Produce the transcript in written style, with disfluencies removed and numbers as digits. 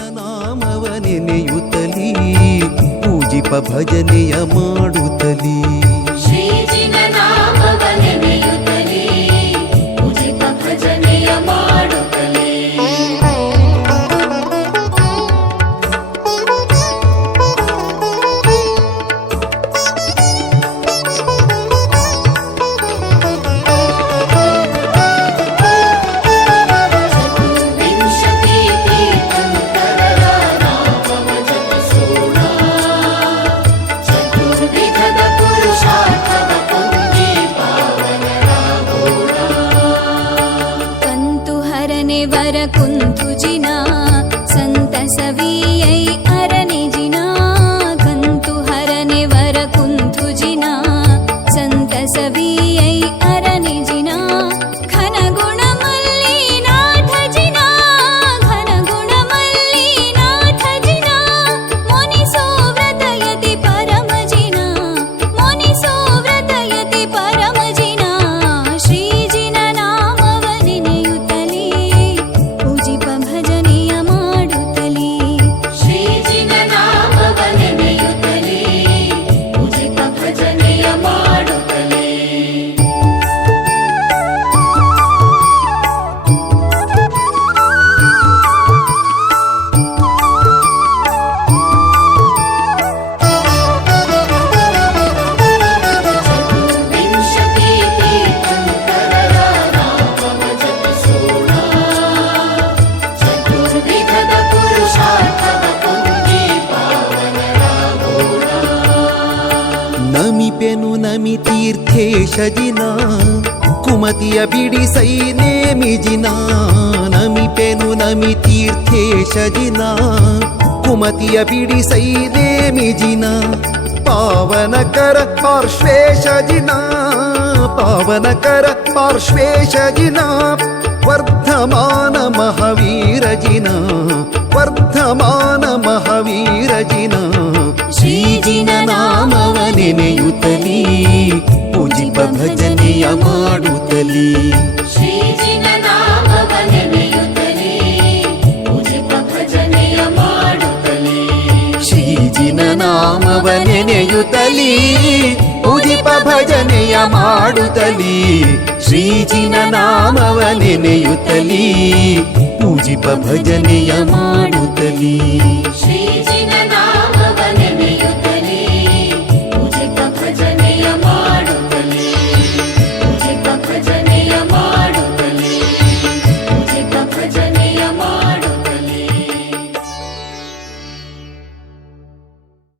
ನಾಮವ ನೆನೆಯುತ್ತಲೀ ಪೂಜಿಪ ಭಜನೆಯ ಮಾಡುತ್ತಲೀ ಶ್ರೀಜಿನ ನಾಮವ ನೆನೆಯುತ್ತಲೀ ಪೂಜಿಪ ಭಜನೆಯ ಮಾಡುತ್ತಲೀ वर कुंतुजिना संत सवियै अरनिजिना कंतु हरने वर कुंतुजिना संत सवियै अरनिजिना घन गुण मल्लीनाथ जिना घन गुण मल्लीनाथ जिना मुनि सोव्रतयति परम जिना मुनि सोव्रतयति परम जिना श्री जिना नामव ನೆನೆಯುತ್ತಲೀ ಪೂಜಿಪ ಭಜನೆಯ ಮಾಡುತ್ತಲೀ ಶ್ರೀಜಿನ ನಾಮವ ನೆನೆಯುತ್ತಲೀ ಪೂಜಿಪ ಭಜನೆಯ ಮಾಡುತ್ತಲೀ ಚತುರ್ವಿಂಶತಿ ತೀರ್ಥಂಕರರ ನಾಮವ ಜಪಿಸೋಣ ಚತುರ್ವಿಧದ ಪುರುಷಾರ್ಥವ ಪೊಂದಿ ಪಾವನರಾಗೋಣ ನಮಿಪೆನು ನಮಿ ತೀರ್ಥೇಶ ಜಿನ ಕುಮತಿಯ ಬಿಡಿಸೈ ನೇಮಿ ಜಿನ ನಮಿಪೆನು ನಮಿ ತೀರ್ಥೇಶ ಜಿನ ಕುಮತಿಯ ಬಿಡಿಸೈ ನೇಮಿ ಜಿನ ಪಾವನಕರ ಪಾರ್ಶ್ವೇಶ ಜಿನ ಪಾವನಕರ ಪಾರ್ಶ್ವೇಶ ಜಿನ ವರ್ಧಮಾನ ಮಹಾವೀರ ಜಿನ ವರ್ಧಮಾನ ಮಹಾವೀರ ಜಿನ ಶ್ರೀಜಿನ ನಾಮವ ನೆನೆಯುತ್ತಲೀ ಪೂಜಿಪ ಭಜನೆಯ ಮಾಡುತ್ತಲೀ ಶ್ರೀಜಿನ ನಾಮವ ನೆನೆಯುತ್ತಲೀ ಪೂಜಿಪ ಭಜನೆಯ ಮಾಡುತ್ತಲೀ ಶ್ರೀಜಿನ ನಾಮವ ನೆನೆಯುತ್ತಲೀ ಪೂಜಿಪ ಭಜನೆಯ ಮಾಡುತ್ತಲೀ ಶ್ರೀಜಿನ ನಾಮವ ನೆನೆಯುತ್ತಲೀ ಪೂಜಿಪ ಭಜನೆಯ ಮಾಡುತ್ತಲೀ ಶ್ರೀಜಿನ ನಾಮವ